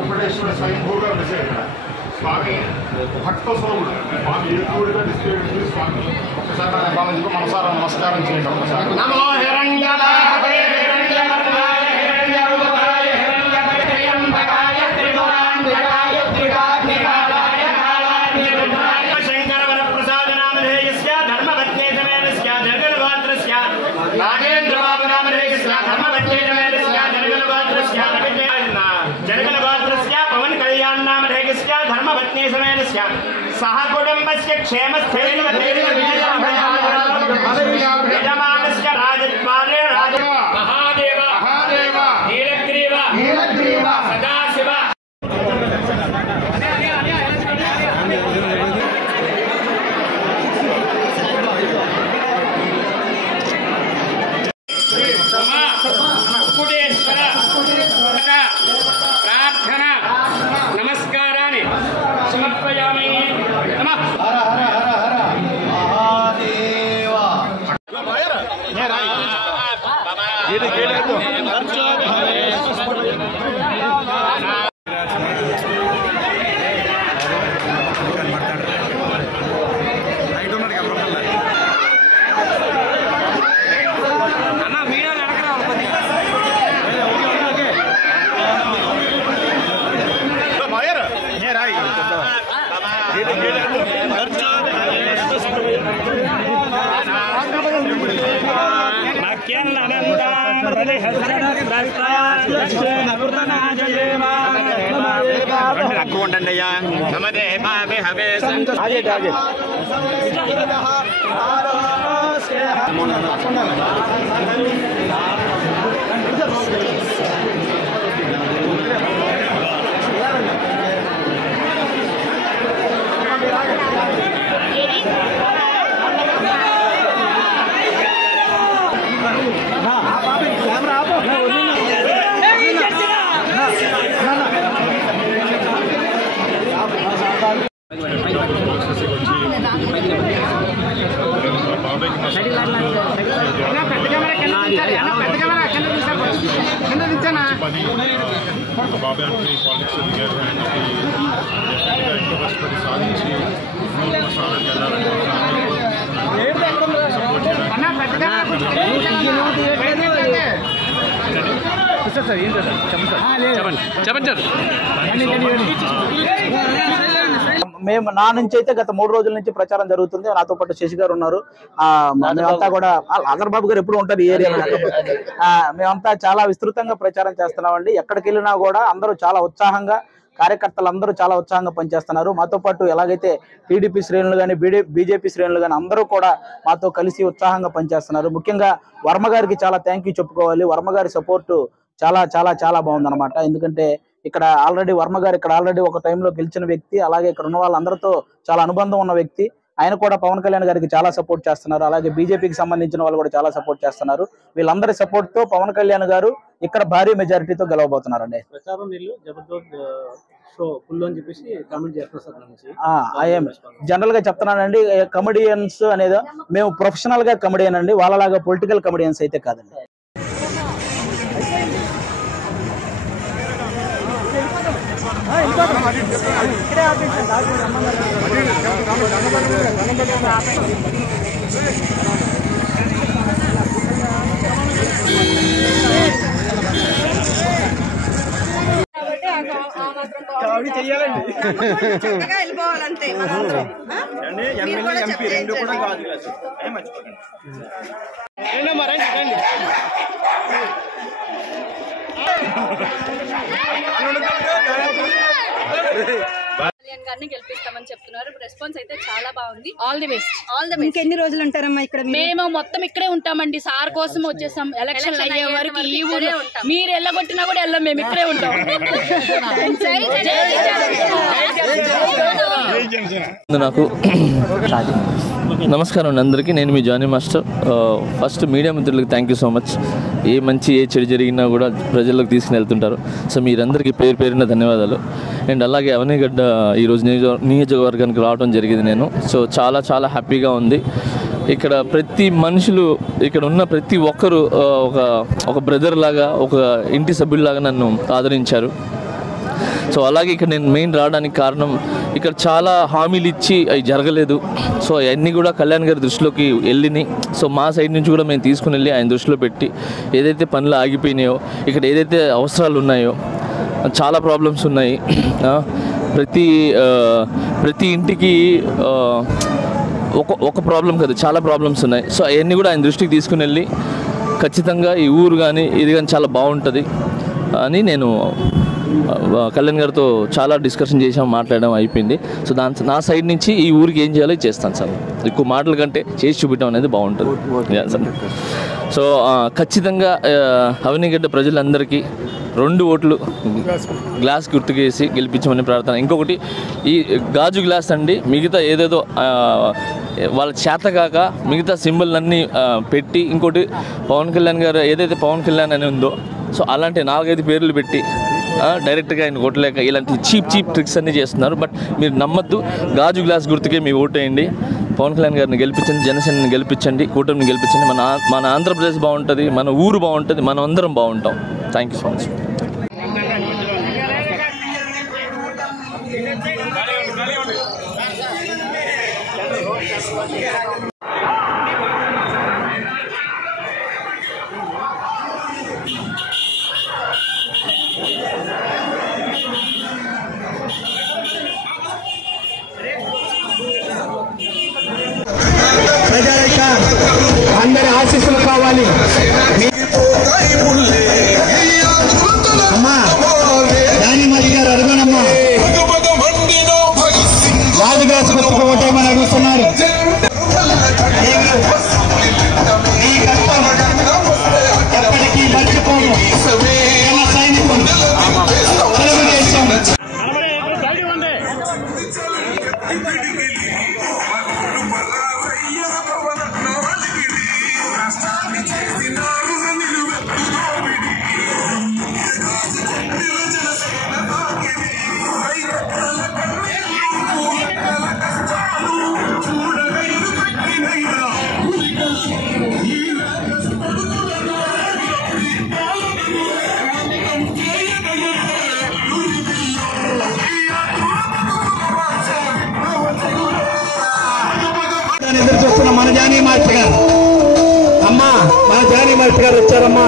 ఉపదేశ్వర స్వయంభూగా విజయక్కడ స్వామి భక్తస్వరుడు స్వామి ఏకూడిగా డిస్ట్రిబ్యూట్ స్వామి ఒకసారి బాలాజీకి మనసారా నమస్కారం చేయండి. ఒకసారి నమో హిరణ్యదాయ హిరణ్యవర్ణాయ హిరణ్యరూపాయ హిరణ్యప్రియంబకాయ త్రిపురాంతకాయ త్రికాగ్నికాలాయ కాలాగ్నిరుద్రాయ శంకర వరప్రసాద నామధేయస్య ధర్మపత్నే సమేతస్య జగద్వాత్రస్య నాగేంద్ర బాబు నామధేయస్య ధర్మపత్నే సమేతస్య జగద్వాత్రస్య జగద్వాత్రస్య పవన్ కళ్యాణ్ నామధేయస్య ధర్మపత్నే సమేతస్య సహ కుటుంబస్య క్షేమస్థైర్య యజమానస్య రాజద్వారే రాజ మహాదేవ మహాదేవ నీలగ్రీవ నీలగ్రీవ సదాశివ ప్రార్థన నమస్కారాన్ని సమర్పయామి. బాబాయ్ అంటే పాలిటిక్స్ దిగారు. ఆయనకి ఎక్కువ కష్టపడి సాధించి స్థానానికి వెళ్ళాలని సపోర్ట్ మేము నా నుంచి అయితే గత 3 రోజుల నుంచి ప్రచారం జరుగుతుంది. నాతో పాటు శశి గారు ఉన్నారు. మేమంతా కూడా ఆదర్ బాబు గారు ఎప్పుడు ఉంటారు ఈ ఏరియాలో. మేమంతా చాలా విస్తృతంగా ప్రచారం చేస్తున్నామండి. ఎక్కడికి వెళ్ళినా కూడా అందరూ చాలా ఉత్సాహంగా, కార్యకర్తలు అందరూ చాలా ఉత్సాహంగా పనిచేస్తున్నారు. మాతో పాటు ఎలాగైతే టీడీపీ శ్రేణులు కానీ బీజేపీ శ్రేణులు కానీ అందరూ కూడా మాతో కలిసి ఉత్సాహంగా పనిచేస్తున్నారు. ముఖ్యంగా వర్మ గారికి చాలా థ్యాంక్ యూ చెప్పుకోవాలి. వర్మ గారి సపోర్టు చాలా చాలా చాలా బాగుందన్నమాట. ఎందుకంటే ఇక్కడ ఆల్రెడీ వర్మ గారు ఇక్కడ ఆల్రెడీ ఒక టైంలో గెలిచిన వ్యక్తి, అలాగే ఇక్కడ ఉన్న వాళ్ళందరితో చాలా అనుబంధం ఉన్న వ్యక్తి. ఆయన కూడా పవన్ కళ్యాణ్ గారికి చాలా సపోర్ట్ చేస్తున్నారు. అలాగే బీజేపీకి సంబంధించిన వాళ్ళు కూడా చాలా సపోర్ట్ చేస్తున్నారు. వీళ్ళందరి సపోర్ట్ తో పవన్ కళ్యాణ్ గారు ఇక్కడ భారీ మెజారిటీతో గెలవబోతున్నారండి. జనరల్ గా చెప్తున్నానండి, కమెడియన్స్ అనేది మేము ప్రొఫెషనల్ గా కమెడియన్ అండి, వాళ్ళలాగా పొలిటికల్ కమెడియన్స్ అయితే కాదండి. వెళ్ళిపోవాలంటే గారిని గెలిపిస్తామని చెప్తున్నారు. రెస్పాన్స్ అయితే చాలా బాగుంది. All the best. ఇంకెన్ని రోజులు ఉంటారమ్మా ఇక్కడ? మేము మొత్తం ఇక్కడే ఉంటామండి. సార్ కోసం వచ్చేసాం. ఎలక్షన్ అయ్యే వరకు ఈ ఊరే ఉంటాం. మీరు వెళ్ళగొట్టినా కూడా వెళ్ళం, మేము ఇక్కడే ఉంటాం. నాకు నమస్కారం అండి అందరికీ. నేను మీ జానీ మాస్టర్. ఫస్ట్ మీడియా మిత్రులకు థ్యాంక్ యూ సో మచ్. ఏ మంచి ఏ చెడు జరిగినా కూడా ప్రజల్లోకి తీసుకుని వెళ్తుంటారు. సో మీరందరికీ పేరు పేరున ధన్యవాదాలు. అండ్ అలాగే అవనిగడ్డ ఈరోజు నియోజకవర్గానికి రావడం జరిగింది నేను. సో చాలా చాలా హ్యాపీగా ఉంది. ఇక్కడ ప్రతి మనుషులు, ఇక్కడ ఉన్న ప్రతి ఒక్కరు ఒక బ్రదర్ లాగా, ఒక ఇంటి సభ్యుల్లాగా నన్ను ఆదరించారు. సో అలాగే ఇక్కడ నేను మెయిన్ రావడానికి కారణం, ఇక్కడ చాలా హామీలు ఇచ్చి అవి జరగలేదు. సో అవన్నీ కూడా కళ్యాణ్ గారి దృష్టిలోకి వెళ్ళినాయి. సో మా సైడ్ నుంచి కూడా మేము తీసుకుని వెళ్ళి ఆయన దృష్టిలో పెట్టి ఏదైతే పనులు ఆగిపోయినాయో, ఇక్కడ ఏదైతే అవసరాలు ఉన్నాయో, చాలా ప్రాబ్లమ్స్ ఉన్నాయి. ప్రతి ఇంటికి ఒక ప్రాబ్లం కాదు, చాలా ప్రాబ్లమ్స్ ఉన్నాయి. సో అవన్నీ కూడా ఆయన దృష్టికి తీసుకుని వెళ్ళి ఖచ్చితంగా ఈ ఊరు కానీ ఇది కానీ చాలా బాగుంటుంది అని నేను కళ్యాణ్ గారితో చాలా డిస్కషన్ చేసాం, మాట్లాడడం అయిపోయింది. సో నా సైడ్ నుంచి ఈ ఊరికి ఏం చేయాలో చేస్తాను సార్. ఎక్కువ మాటల కంటే చేసి చూపించడం అనేది బాగుంటుంది. సో ఖచ్చితంగా అవనిగడ్డ ప్రజలందరికీ 2 ఓట్లు గ్లాస్ గుర్తుకేసి గెలిపించమని ప్రార్థన. ఇంకొకటి, ఈ గాజు గ్లాస్ అండి, మిగతా ఏదేదో వాళ్ళ చేతకాక మిగతా సింబల్ అన్నీ పెట్టి, ఇంకోటి పవన్ కళ్యాణ్ గారు ఏదైతే పవన్ కళ్యాణ్ అని ఉందో, సో అలాంటి 4-5 పేర్లు పెట్టి డైరెక్ట్గా ఆయన కొట్టలేక ఇలాంటి చీప్ ట్రిక్స్ అన్నీ చేస్తున్నారు. బట్ మీరు నమ్మద్దు, గాజు గ్లాస్ గుర్తుకే మీ ఓటు వేయండి. పవన్ కళ్యాణ్ గారిని గెలిపించండి, జనసేనని గెలిపించండి, కూటమిని గెలిపించండి. మన ఆంధ్రప్రదేశ్ బాగుంటుంది, మన ఊరు బాగుంటుంది, మనం అందరం బాగుంటాం. Thank you so much. ప్రజారక్ష అందరి ఆశీస్సులు కావాలి. అమ్మా రాణిమతి గారు అడగనమ్మా, రాజు గ్లాసు గుర్తుకు ఓటేమని అడుగుతున్నారు. ఈ కష్టం ఎప్పటికీ మర్చిపోను. జన సైనికులు తెలుగుదేశం. ఎదురు చూస్తున్న మన జానీ మాస్టర్ గారు, అమ్మా మన జానీ మాస్టర్ గారు వచ్చారమ్మా.